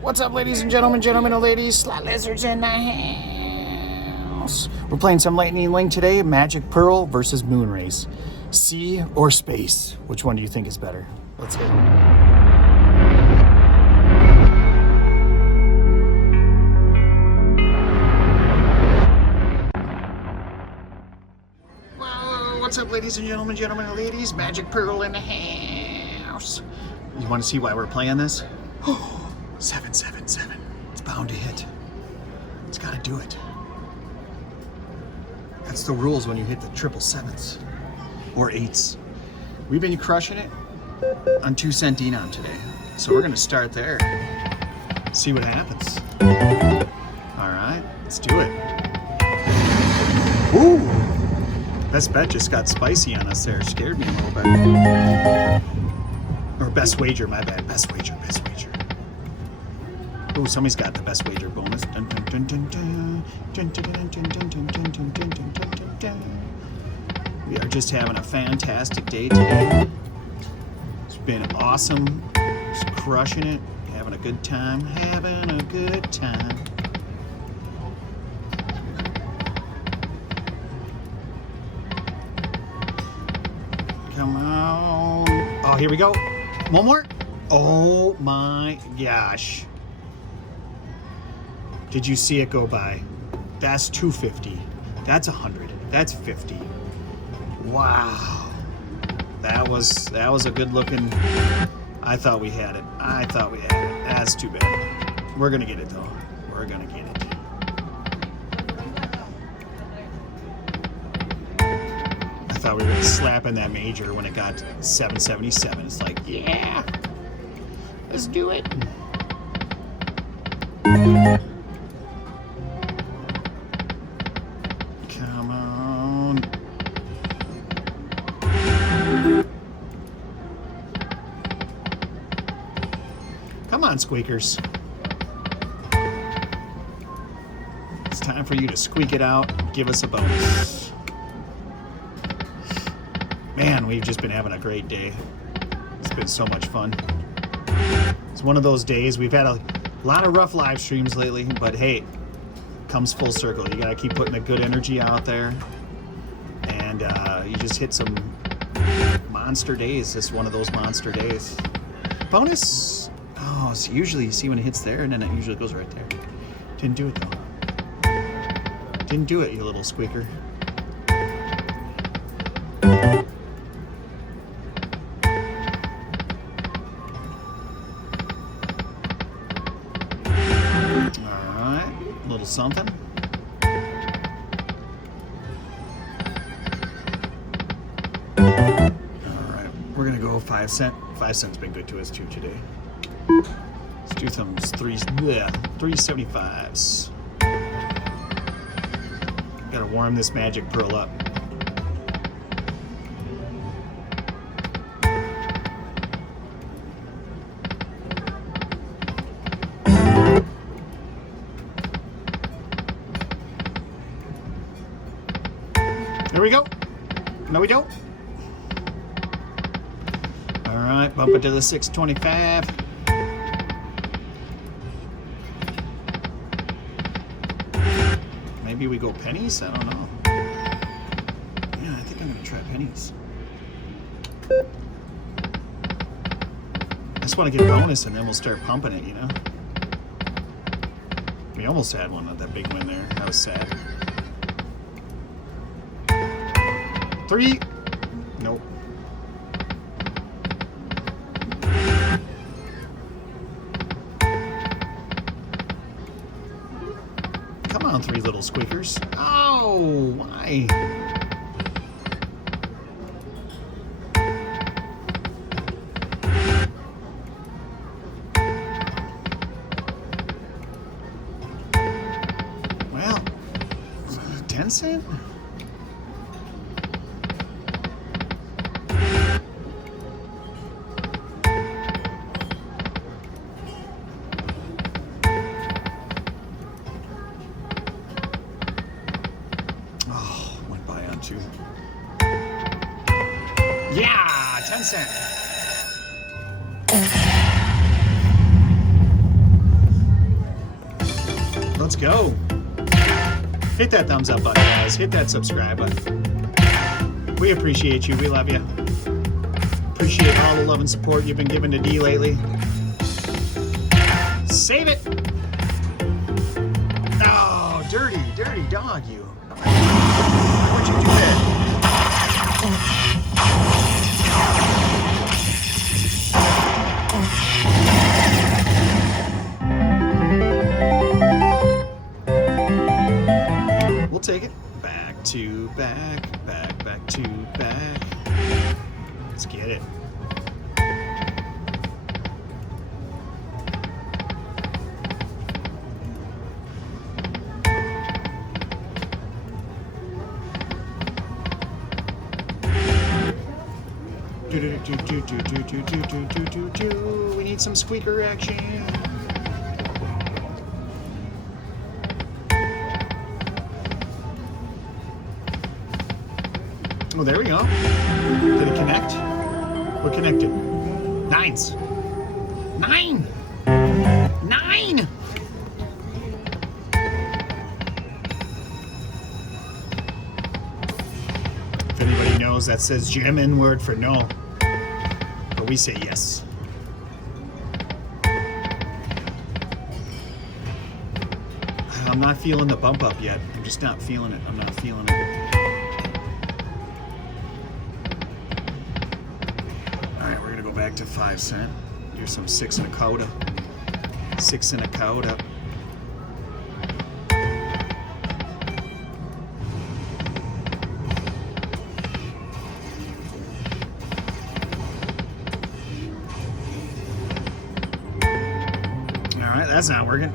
What's up, ladies and gentlemen and ladies? Slot Lizards in the house. We're playing some Lightning Link today. Magic Pearl versus Moonrace. Sea or space? Which one do you think is better? Let's hit it. What's up, ladies and gentlemen and ladies? Magic Pearl in the house. You want to see why we're playing this? 777. It's bound to hit. It's got to do it. That's the rules when you hit the triple sevens or eights. We've been crushing it on 2 cent denom today, so we're going to start there. See what happens. All right, let's do it. Woo! Best bet just got spicy on us there. Scared me a little bit. Or best wager, my bad. Best wager. Oh, somebody's got the best wager bonus. We are just having a fantastic day today. It's been awesome. Just crushing it. Having a good time. Come on. Oh, here we go. One more. Oh my gosh. Did you see it go by? That's 250. That's 100. That's 50. Wow. That was a good looking. I thought we had it. That's too bad. We're gonna get it though. We're gonna get it. I thought we were slapping that major when it got 777. It's like, yeah, let's do it. Come on. Come on, squeakers. It's time for you to squeak it out. Give us a bonus. Man, we've just been having a great day. It's been so much fun. It's one of those days. We've had a lot of rough live streams lately, but hey, comes full circle. You gotta keep putting the good energy out there, and you just hit some monster days. This is one of those monster days. Bonus. Oh, so usually you see when it hits there, and then it usually goes right there. Didn't do it though. Didn't do it, you little squeaker. Little something. Alright, we're gonna go 5 cent. 5 cents been good to us too today. Let's do some 375s. Gotta warm this Magic Pearl up. There we go. No, we don't. All right, bump it to the 625. Maybe we go pennies? I don't know. Yeah, I think I'm gonna try pennies. I just want to get a bonus and then we'll start pumping it, you know? We almost had one with that big win there. That was sad. 3. Nope. Come on, 3 little squeakers. Oh, why? Well, 10 cent? Yeah, 10 cent. Let's go. Hit that thumbs up button, guys. Hit that subscribe button. We appreciate you. We love you. Appreciate all the love and support you've been giving to D lately. Save it. Oh, dirty, dirty dog, you. Why'd you do that? We'll take it. Back to back, back to back. Let's get it. We need some squeaker action. Oh, there we go. Did it connect? We're connected. Nines. 9! 9! If anybody knows, that says German word for no. But we say yes. I'm not feeling the bump up yet. I'm just not feeling it. I'm not feeling it. Back to 5 cents. Here's some 6 and a quarter. 6 and a quarter. All right, that's not working.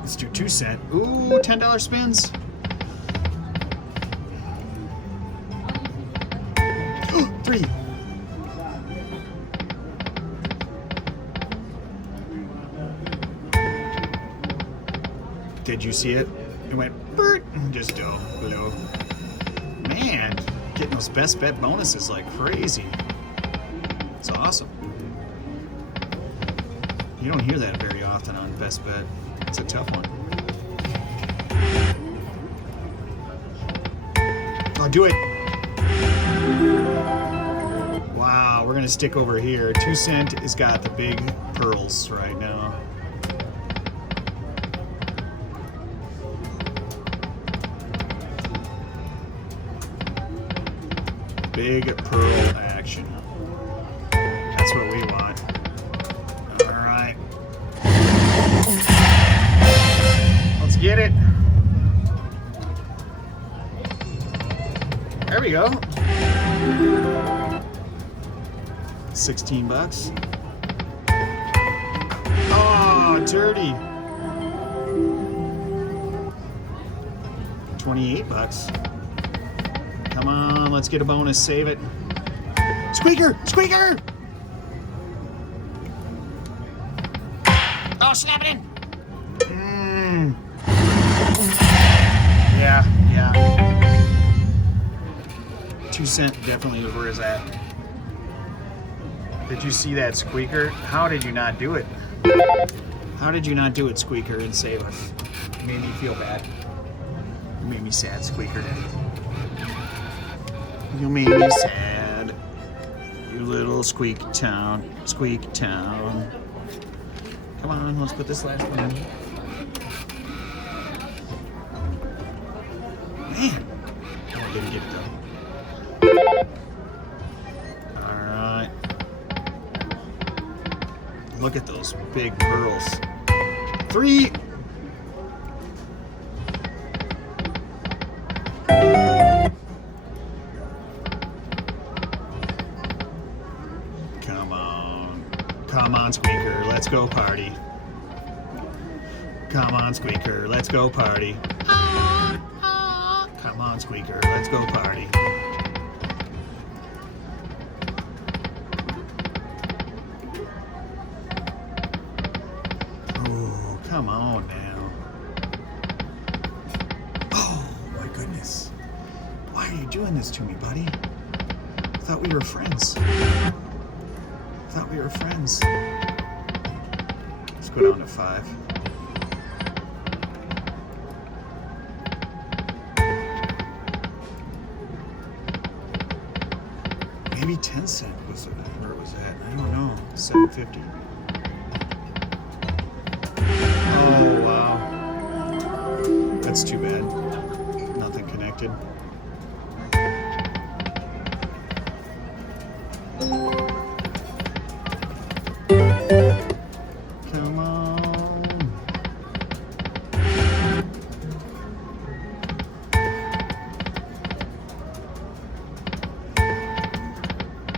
Let's do 2 cents. Ooh, $10 spins. Three. Did you see it? It went bert and just go below. Man, getting those best bet bonuses like crazy. It's awesome. You don't hear that very often on best bet. It's a tough one. Oh, do it. Wow, we're gonna stick over here. 2 cent has got the big pearls right now. Big pearl action. That's what we want. All right. Let's get it. There we go. $16. Oh, dirty. $28. Come on, let's get a bonus. Save it. Squeaker! Squeaker! Oh, snap it in! Yeah. 2 cent definitely was where it's at. Did you see that, Squeaker? How did you not do it? How did you not do it, Squeaker, and save us? It made me feel bad. You made me sad, Squeaker. You made me sad. You little squeak town. Squeak town. Come on, let's put this last one in. Man. I didn't get it though. Alright. Look at those big pearls. 3! Come on, Squeaker, let's go party. Come on, Squeaker, let's go party. Come on, Squeaker, let's go party. Oh, come on now. Oh, my goodness. Why are you doing this to me, buddy? I thought we were friends. Thought we were friends. Let's go down to 5. Maybe 10 cent was it? Where was that? I don't know. 7.50. Oh wow, that's too bad. Nothing connected. Come on.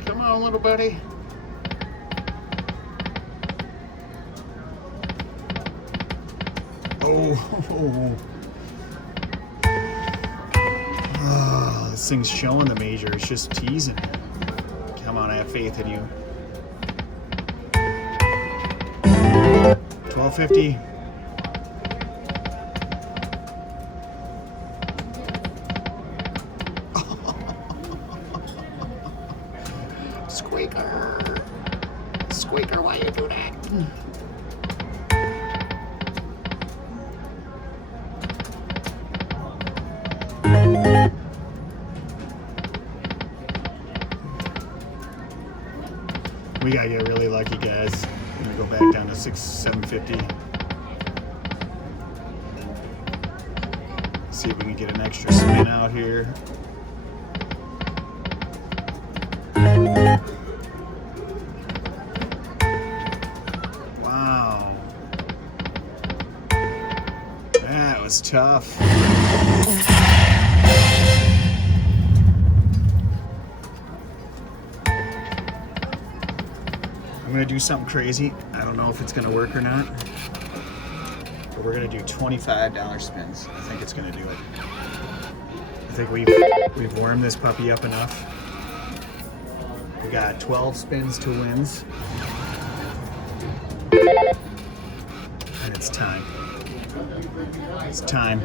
Come on, little buddy. Oh, this thing's showing the major. It's just teasing. Come on, I have faith in you. 12.50. Squeaker. Squeaker, why you do that? We gotta get really lucky, guys. I'm gonna go back down to 750. See if we can get an extra spin out here. Wow. That was tough. I'm gonna do something crazy. I don't know if it's gonna work or not, but we're gonna do $25 spins. I think it's gonna do it. I think we've warmed this puppy up enough. We got 12 spins to wins, and it's time. It's time.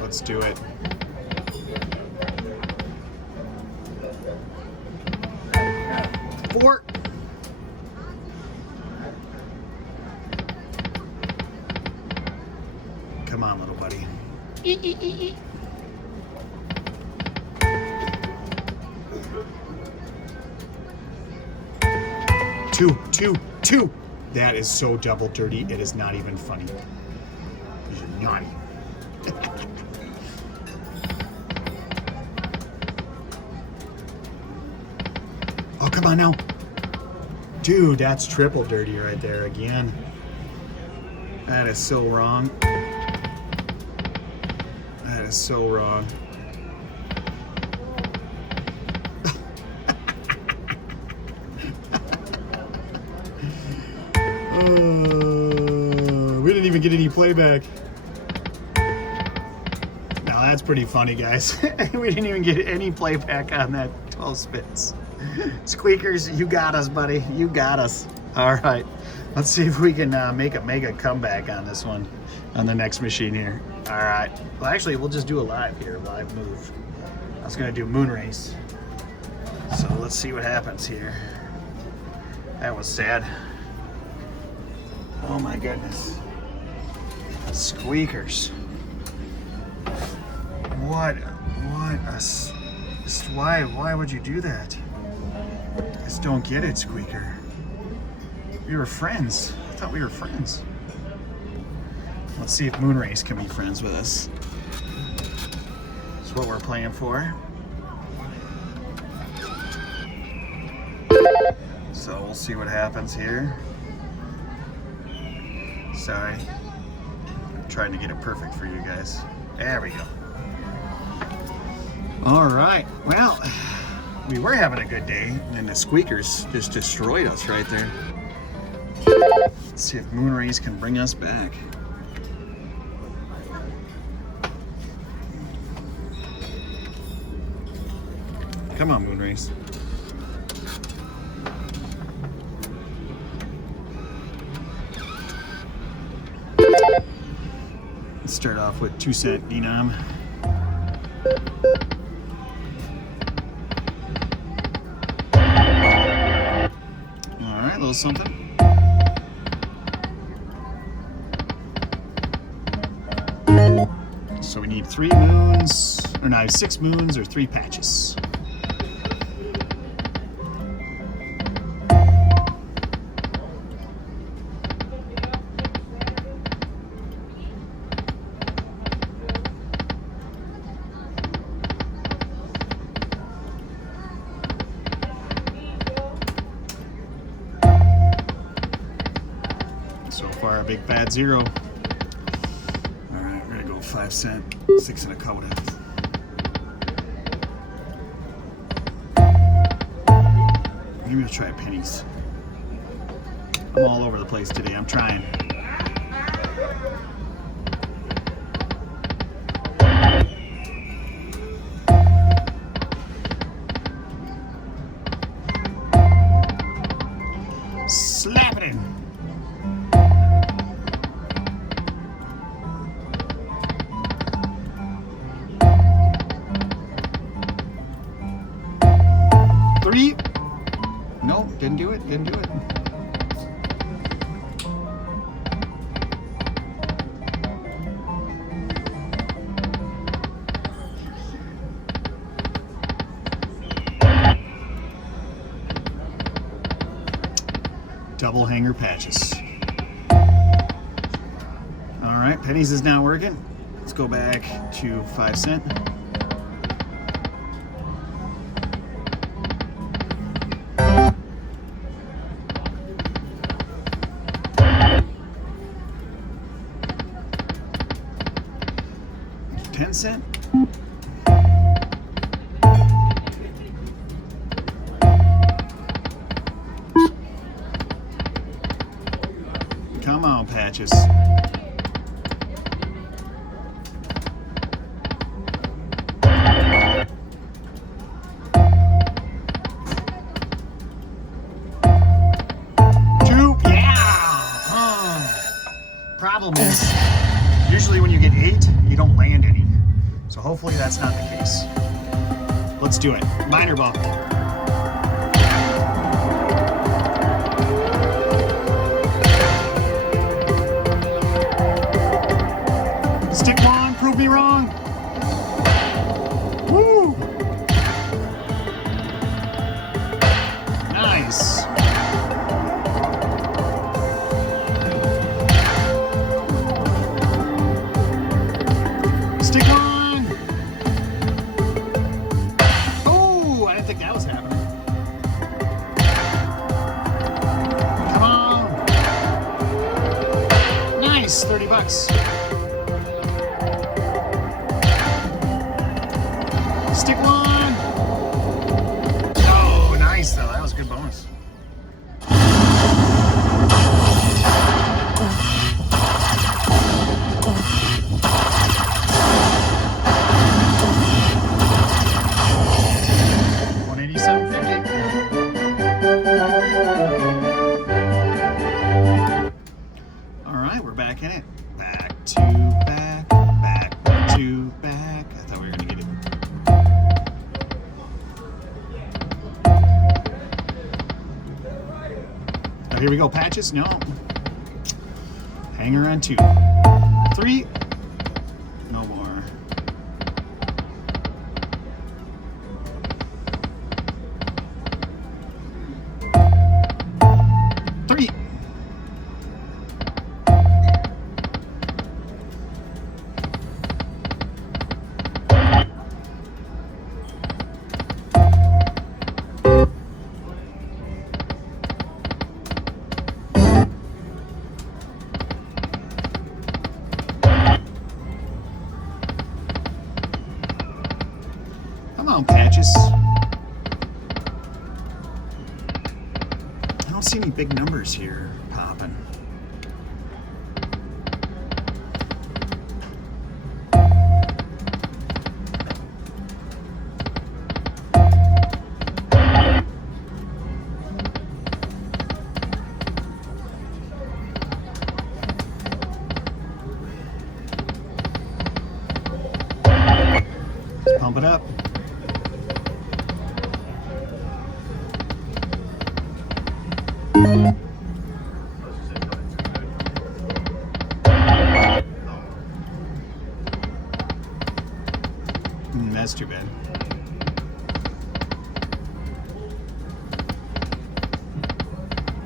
Let's do it. Four. Come on, little buddy. Two. That is so double dirty. It is not even funny. You're naughty. Oh, come on now. Dude, that's triple dirty right there again. That is so wrong. That is so wrong. We didn't even get any playback. Now that's pretty funny, guys. We didn't even get any playback on that 12 spins. Squeakers, you got us, buddy. You got us. All right. Let's see if we can make a mega comeback on this one, on the next machine here. All right. Well, actually, we'll just do a live here, live move. I was going to do moon race. So let's see what happens here. That was sad. Oh my goodness. Squeakers. What why would you do that? I just don't get it, Squeaker. We were friends. I thought we were friends. Let's see if Moonrace can be friends with us. That's what we're playing for. So we'll see what happens here. Sorry. I'm trying to get it perfect for you guys. There we go. All right. Well, we were having a good day, and the Squeakers just destroyed us right there. Let's see if Moonrace can bring us back. Come on, Moonrace. Let's start off with 2-cent denom. All right, a little something. So we need 3 moons, or no, 6 moons or 3 patches. So far, a big fat 0. All right, we're gonna go 5 cent, 6 and a quarter. Maybe I'll try pennies. I'm all over the place today. I'm trying. Slap it in. No, didn't do it, didn't do it. Double hanger patches. All right, pennies is now working. Let's go back to 5 cent. $0.10. Come on, patches. Problem is, usually when you get 8, you don't land any. So hopefully that's not the case. Let's do it. Minor ball. Stick one, prove me wrong. Woo! Nice. Stick one! Oh, I didn't think that was happening. Come on! Nice, $30. Stick one! Oh, nice though. That was a good bonus. Back in it. Back to back, back to back. I thought we were going to get it. Oh, here we go. Patches? No. Hanger on 2. 3. No more. 3. Come on, patches. I don't see any big numbers here popping. Let's pump it up.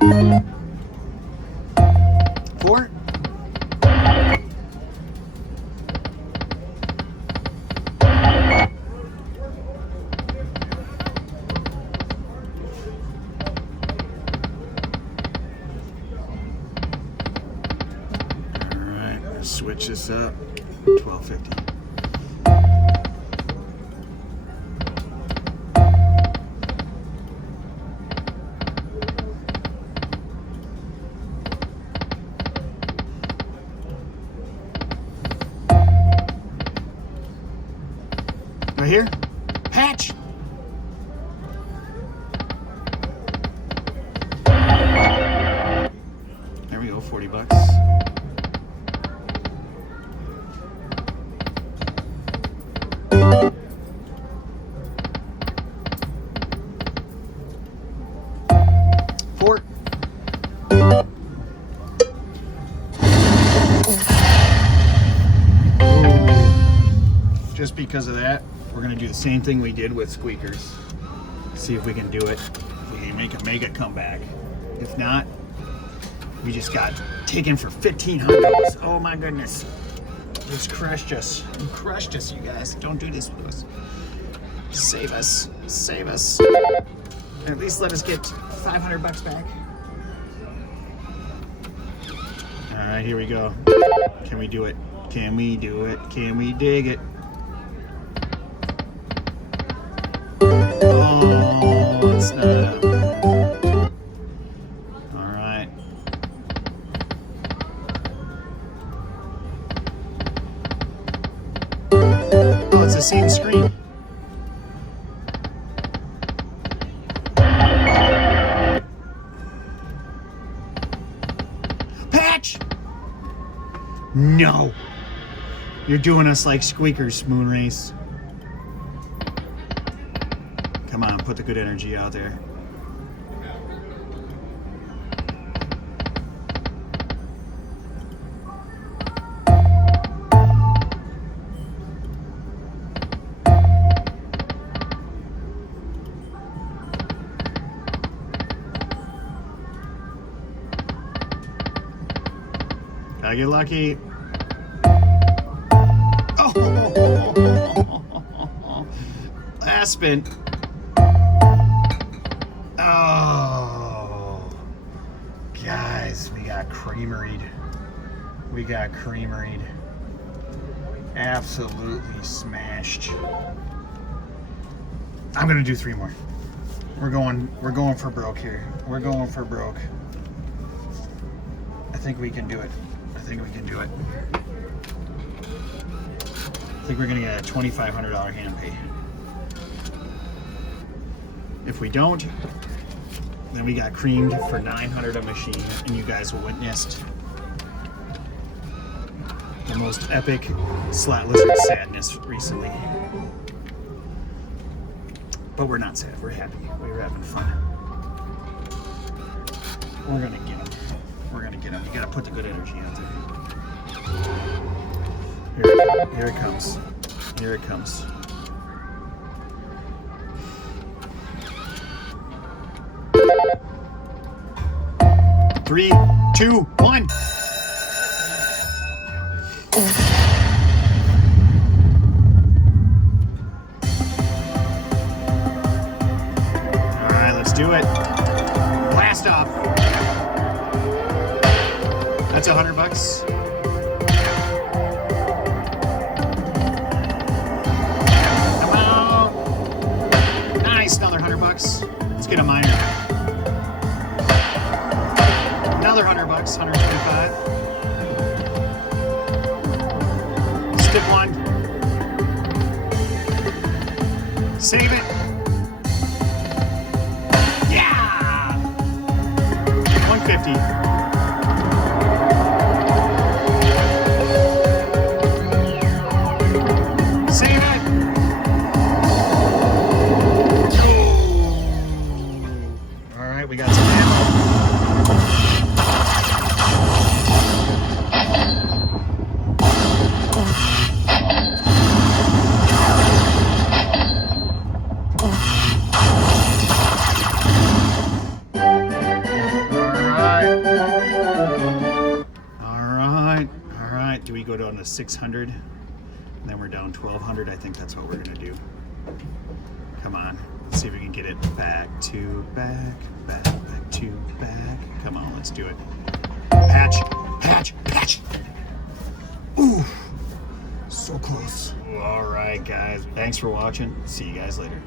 4. Switch this up. 12.50. Right here. Hatch. There we go. $40. Just because of that, we're gonna do the same thing we did with squeakers. See if we can do it. If we can make a mega comeback. If not, we just got taken for 1,500. Oh my goodness. Just crushed us. You crushed us, you guys. Don't do this with us. Save us. Save us. At least let us get $500 back. All right, here we go. Can we do it? Can we do it? Can we dig it? Oh, it's not. All right. Oh, it's the same screen. Patch! No. You're doing us like squeakers, Moonrace. Come on, put the good energy out there. Gotta get lucky. Oh! Last spin. Oh, guys, we got creameried. We got creameried. Absolutely smashed. I'm gonna do 3 more. We're going for broke here. We're going for broke. I think we can do it. I think we can do it. I think we're gonna get a $2,500 hand pay. If we don't, then we got creamed for $900 a machine, and you guys witnessed the most epic slot lizard sadness recently. But we're not sad. We're happy. We're having fun. We're gonna get them. We're gonna get them. You gotta put the good energy out there. Here it comes. Here it comes. Three, 2, 1. All right, let's do it. Blast off. That's $100. Come on. Nice, another $100. Let's get a minor. Another $100, 125. Skip 1. Save it. Yeah! 150. Save it. All right, we got some ammo. to 600. And then we're down 1,200. I think that's what we're gonna do. Come on. Let's see if we can get it back to back, back to back. Come on, let's do it. Patch, patch, patch. Ooh, so close. All right, guys. Thanks for watching. See you guys later.